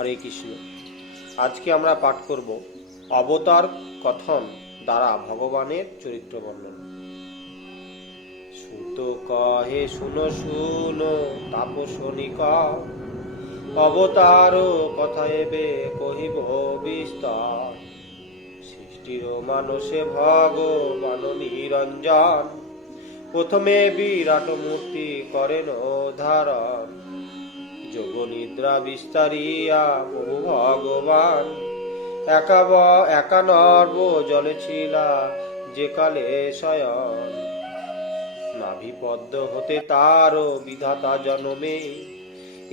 হরে কৃষ্ণ। আজকে আমরা পাঠ করব অবতার কথন দ্বারা ভগবানের চরিত্র বর্ণন। সুত কহে শুনো শুনো তাপসনিকা, অবতার কথা এবে কহিব বিস্তার। সৃষ্টির মানসে ভগবান নিরঞ্জন, প্রথমে বিরাট মূর্তি করেন ধারণ। যোগ নিদ্রা বিস্তারিয়া প্রভু ভগবান, একানর্ব জলে ছিলা যে কালে শয়ন। নাভিপদ্ম হতে তার বিধাতা জন্মে,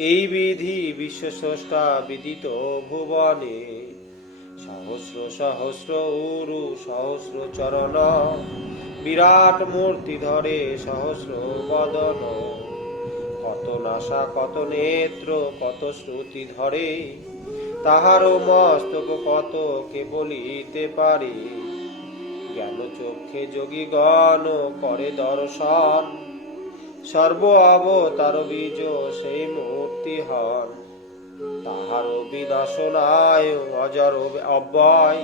এই বিধি বিশ্বস্রষ্টা বিদিত ভুবনে। সহস্র সহস্র উরু সহস্র চরণ, বিরাট মূর্তি ধরে সহস্র বদন। কত নাসা কত নেত্র কত শ্রুতি ধরে, তাহারও মস্তক কত কে বলিতে পারে। জ্ঞান চক্ষে যোগীগণ করে দর্শন, সর্ব অবতার বীজ সেই মূর্তি হন। তাহার বিনাশনায় অজর অব্যয়,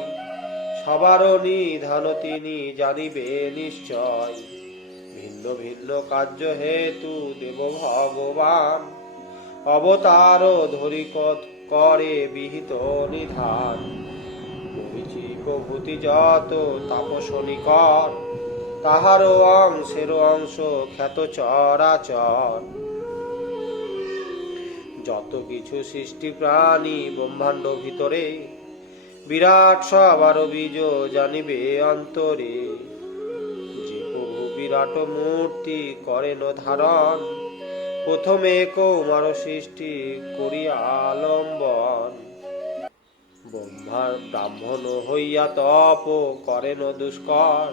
সবার নিধান তিনি জানিবে নিশ্চয়। ভিন্ন ভিন্ন কার্য হেতু দেব ভগবান, অবতার ধরি করে বিহিত নিধান। মরিচি প্রভৃতি যত তাপসনিকর, তাহারও অংশের অংশ খ্যাত চরাচর। যত কিছু সৃষ্টি প্রাণী ব্রহ্মাণ্ড ভিতরে, বিরাট সবার বীজ জানিবে অন্তরে। যে প্রভু বিরাট মূর্তি করেন ধারণ, প্রথমে কৌমার সৃষ্টি করিয়া আলম্বন। ব্রাহ্মণ হইয়া তপ করেন দুষ্কর,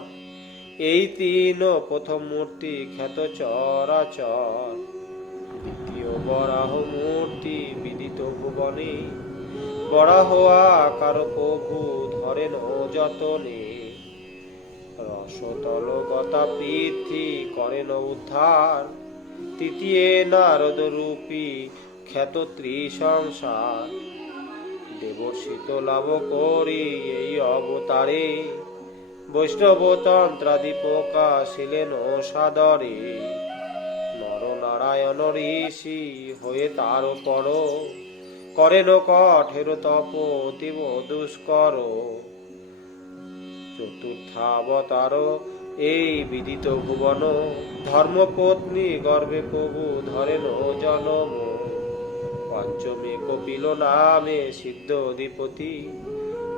এই তিন প্রথম মূর্তি খ্যাত চরাচর। দ্বিতীয় বরাহ মূর্তি বিদিত ভুবনে, বরাহ আকার প্রভু ধরেন যতনে। রসতল গতা পৃথ্বী করেন উদ্ধার, তৃতীয় নারদ রূপী খ্যাত ত্রিসংসার। দেবর্ষিত লাভ করি এই অবতারে, বৈষ্ণব তন্ত্রাদি প্রকাশিলেন সাদরে। নর নারায়ণ ঋষি হয়ে তার পর, করেন কঠের তপ দেব দুষ্কর। চতুর্থাবতার এই বিদিত ভুবন, ধর্মপত্নী গর্ভে প্রভু ধরেন জনম। পঞ্চমে কপিল নামে সিদ্ধ অধিপতি,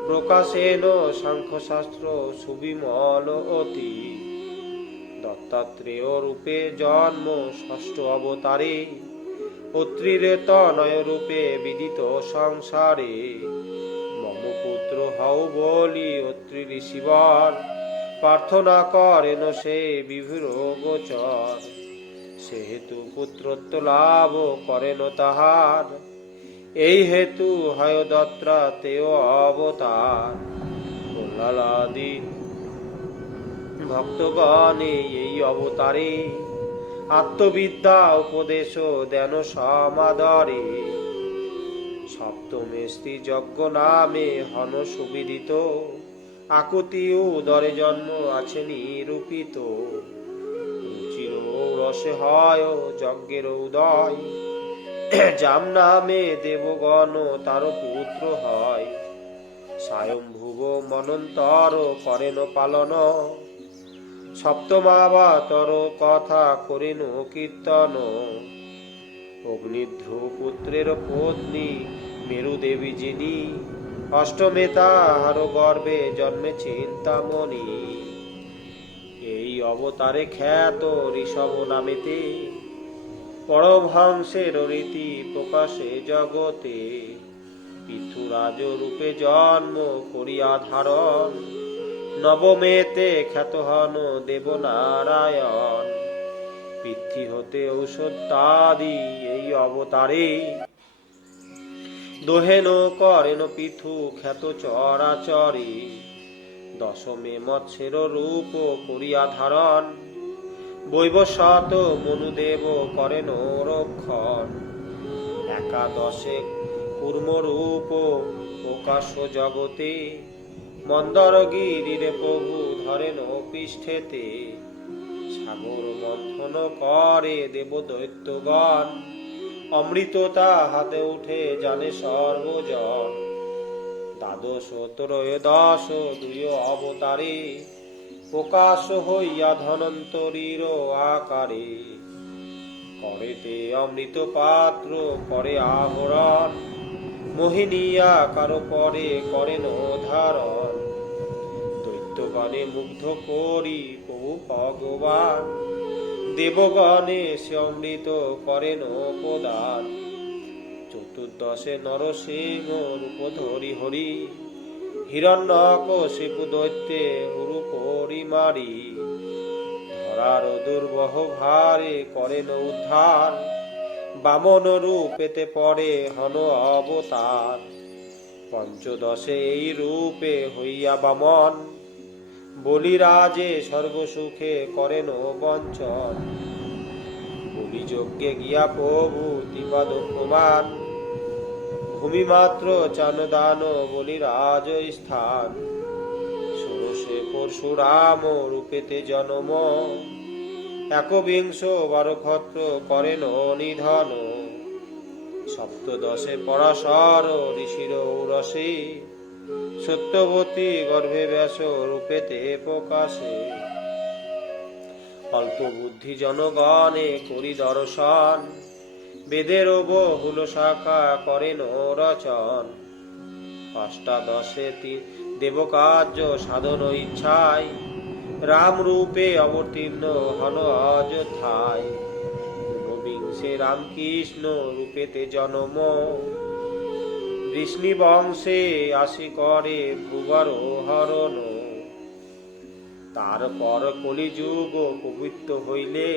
প্রকাশেন সাংখ্যশাস্ত্র সুবিমল অতি। দত্তাত্রেয় রূপে জন্ম ষষ্ঠ অবতারে, অত্রির তনয় রূপে বিদিত সংসারে। মম পুত্র হও বলি অত্রি ঋষিবর, প্রার্থনা করেন সে বিভুর গোচর। সেহেতু পুত্রত্ব লাভ করেন তাহার, এই হেতু হয় দত্তাত্রেয় অবতার। প্রহ্লাদি ভক্তগণে এই অবতারে, আত্মবিদ্যা উপদেশ দেন সমাদরে। সপ্তমে স্ত্রী যজ্ঞ নামে হন সুবিদিত, আকুতি উদরে জন্ম আছে নিরূপিত। রুচির রসে হয় যজ্ঞের উদয়, যাম নামে দেবগণ তার পুত্র হয়। স্বয়ংভুব মনন্তর করেন পালন, সপ্তমাবতার কথা করেন কীর্তন। অগ্নিধ্রু পুত্রের পত্নী মেরু দেবী যিনি, অষ্টমে তাহার গর্ভে জন্মে চিন্তামণি। এই অবতারে খ্যাত ঋষভ নামেতে, পরমহংসের রীতি প্রকাশে জগতে। পৃথুরাজ রূপে জন্ম করিয়া ধারণ, নবমেতে খ্যাত হন দেবনারায়ণ। পৃথ্বী হতে ঔষধাদি এই অবতারে, দোহেন করেন পৃথু খ্যাত চরাচরে। দশমে মৎস্যের রূপ করিয়া ধারণ, বৈবস্বত মনুদেব করেন রক্ষণ। একাদশে কূর্মরূপ প্রকাশ্য জগতে, মন্দর গিরিরে প্রভু ধরেন পৃষ্ঠেতে, সাগর মন্থন করে দেব দৈত্যগণ, অমৃত তাহাতে উঠে জানে সর্বজন। দ্বাদশ ত্রয়োদশ দুই অবতারে, প্রকাশ হইয়া ধনন্তরীর আকারে, করেতে অমৃত পাত্র করে আহরণ, মোহিনীয়া কারো পরে করেন ধারণ। দৈত্যগণে মুগ্ধ করি প্রভু ভগবান, দেবগণে সে অমৃত করেন প্রদান। চতুর্দশে নরসিংহ রূপ ধরি হরি, হিরণ্যকশিপু দৈত্যে উরু করি মারি, ধরার দুর্বহ ভারে করেন উদ্ধার, বামন রূপেতে পরে হন অবতার। পঞ্চদশে এই রূপে হইয়া বামন, বলিরাজে সর্বসুখে করেন বঞ্চন। বলিযজ্ঞে গিয়া প্রভু তিপাদ প্রমাণ, ভূমি মাত্র চান দান বলিরাজ স্থান। ষোড়শে পরশুরাম রূপেতে জন্ম, একবিংশ বারক্ষত্র করেন নিধন। সপ্তদশে পরাশর ঋষির ঔরসে, সত্যবতী গর্ভে ব্যাস রূপেতে প্রকাশে। অল্প বুদ্ধি জনগণে করি দর্শন, বেদের বহুল শাখা করেন রচন। অষ্টাদশে দেবকার্য সাধন ইচ্ছায়, রাম রূপে অবতীর্ণ হন অযোধ্যায়। ঊনবিংশে রামকৃষ্ণ রূপেতে জন্ম, বৃষ্ণি বংশে আসি করে ভুবর হরণ। তারপর কলিযুগ পবিত্র হইলে,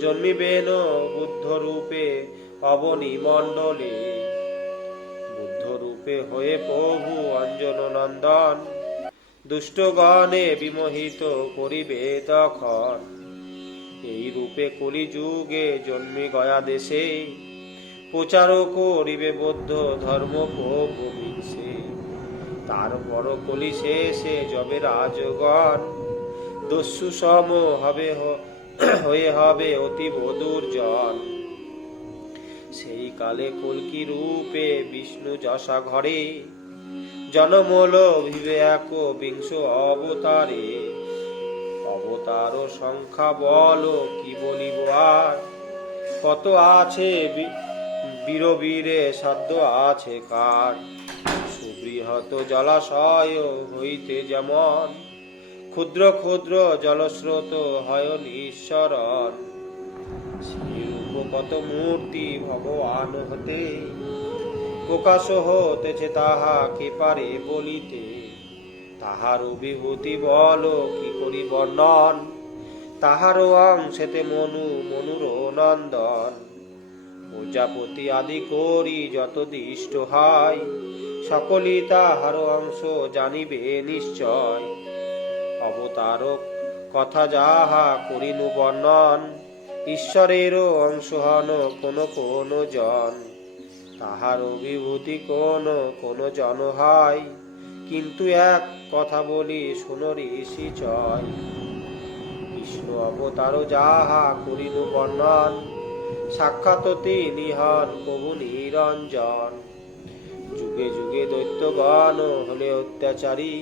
জন্মিবেন বুদ্ধ রূপে অবনী মণ্ডলে। বুদ্ধ রূপে হয়ে প্রভু অঞ্জন নন্দন, দুষ্টগণে বিমোহিত করিবে তখন। এই রূপে কলিযুগে জন্মি গয়া দেশে, প্রচার করিবে বৌদ্ধ ধর্ম প্রভুমিংসে। তারপর কলি শেষে যবে রাজগণ, দস্যু সম হবে হয়ে হবে অতীব দুর্জন। সেই কালে কল্কি রূপে বিষ্ণু যশা ঘরে, জনমল ভিবে এক বিংশ অবতারে। অবতার সংখ্যা বল কি বলিব আর, কত আছে বীরবীরে সাধ্য আছে কার। সুবৃহৎ জলাশয় হইতে যেমন, ক্ষুদ্র ক্ষুদ্র জলস্রোত হয় নিঃসরণ। সেইরূপ কত মূর্তি ভগবান হতে, প্রকাশ হতেছে তাহাকে পারে বলিতে। তাহার বিভূতি বল কি করি বর্ণন, তাহার অংশেতে মনুর নন্দন। প্রজাপতি আদি করি যত দিষ্ট হয়, সকলই তাহার অংশ জানিবে নিশ্চয়। অবতার কথা যাহা করিনু বর্ণন, ঈশ্বরেরও অংশ হন কোন কোন জন। তাহার বিভূতি কোন জন হয়, কিন্তু এক কথা বলি শুনো ঋষি চয়। বিষ্ণু অবতার যাহা করিনু বর্ণন, সাক্ষাৎ তিনি হন প্রভু নিরঞ্জন। যুগে যুগে দৈত্যগণ হলে অত্যাচারী,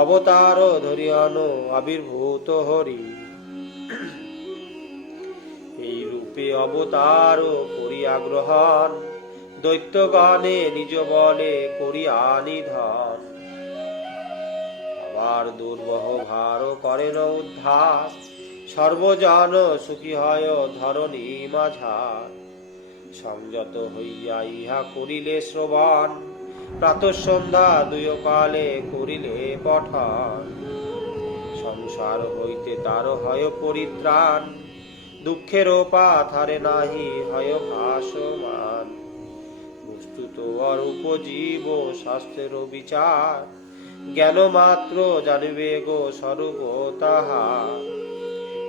অবতার ধরিয়ন আবির্ভূত হরি। এই রূপে অবতার করিয়া গ্রহণ, দৈত্যগণে নিজ বলে করিয়া নিধন। আবার দুর্বহ ভার করেন উদ্ধার, সর্বজন সুখী হয় ধরণী মাঝার। সংযত হইয়া ইহা করিলে শ্রবণ, প্রাতঃ সন্ধ্যা দুই কালে করিলে পঠন। সংসার হইতে তার হয় পরিত্রাণ, দুঃখের পাথারে নাহি হয় ভাসমান। বস্তুত অরূপ জীব শাস্ত্রের বিচার, জ্ঞান মাত্র জানিবে গো স্বরূপ তাহার।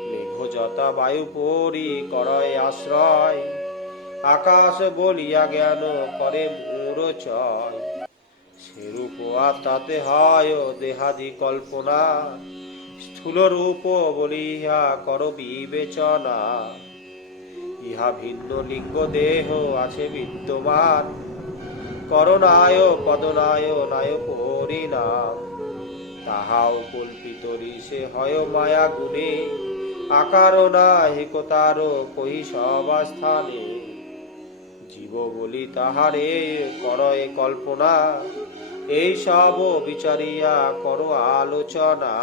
মেঘযতা বায়ু পরি করয় আশ্রয়, আকাশ বলিয়া জ্ঞান করে সুরচয়, সেরূপ আত্মাতে হয় দেহাদি কল্পনা, স্থূল রূপ বলিয়া কর বিবেচনা। ইহা ভিন্ন লিঙ্গ দেহ আছে বিদ্যমান, করণায় পদনায় নায় পরিণাম। তাহাও কল্পিত ঋষে হয় মায়া গুণে, আকার নাহিকতার কহি সবাস্থানে। জীব বলি তাহারে করয় কল্পনা, এই সব বিচারিয়া করো আলোচনা।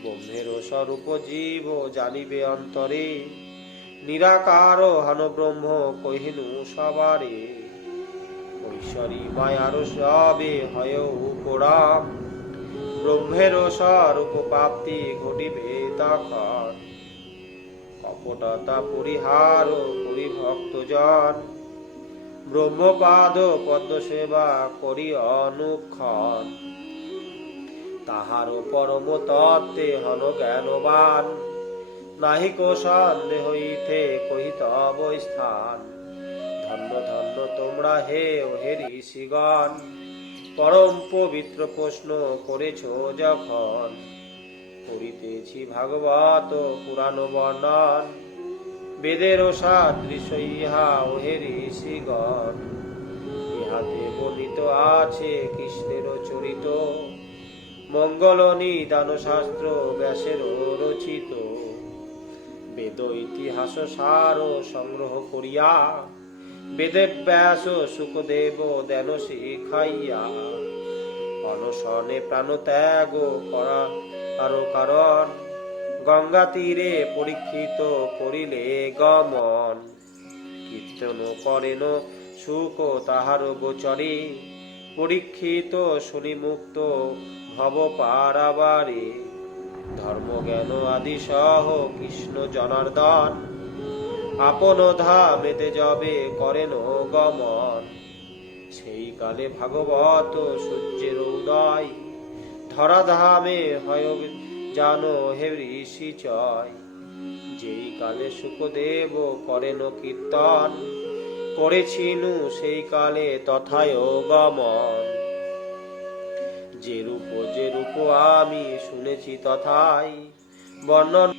ব্রহ্মের স্বরূপ জীব জানিবে অন্তরে, নিরাকার হান ব্রহ্ম কহিনু সবারে। ঐশ্বরী মায়ার সবে হয় উপরাম, ব্রহ্মের স্বরূপ প্রাপ্তি ঘটিবে তখন। কপটতা পরিহার করি ভক্তজন, ব্রহ্মপাদ পদ্ম সেবা করি অনুক্ষণ। তাহার পরম তত্ত্বে হন জ্ঞানবান, নাহিক সন্দেহ হইতে কহিত অবস্থান। ধন্য ধন্য তোমরা হে ঋষিগণ, পরম পবিত্র প্রশ্ন করেছ যখন। করিতেছি ভাগবত পুরাণ বর্ণন, বেদের সাদৃশ্য ইহা হে ঋষিগণ। ইহাতে বর্ণিত আছে কৃষ্ণের চরিত, মঙ্গল নিদান শাস্ত্র ব্যাসের রচিত। বেদ ইতিহাস সার সংগ্রহ করিয়া, বেদে ব্যাস সুখদেব দেন শিখাইয়া। অনশনে প্রাণ ত্যাগ করা আরো কারণ, গঙ্গা তীরে পরীক্ষিত করিলে গমন। কীর্তন করেন সুখ তাহার গোচরে, পরীক্ষিত শুনি মুক্ত ভব পারাবারে। ধর্ম জ্ঞান আদি সহ কৃষ্ণ জনার্দন, আপন ধামেতে যবে করেন গমন। সেই কালে ভাগবত সূর্যের উদয়, ধরাধামে হয় জানো হে ঋষিচয়। যেই কালে সুখদেব করেন কীর্তন, করেছিনু সেই কালে তথায় গমন। যে রূপ আমি শুনেছি তথায় বর্ণন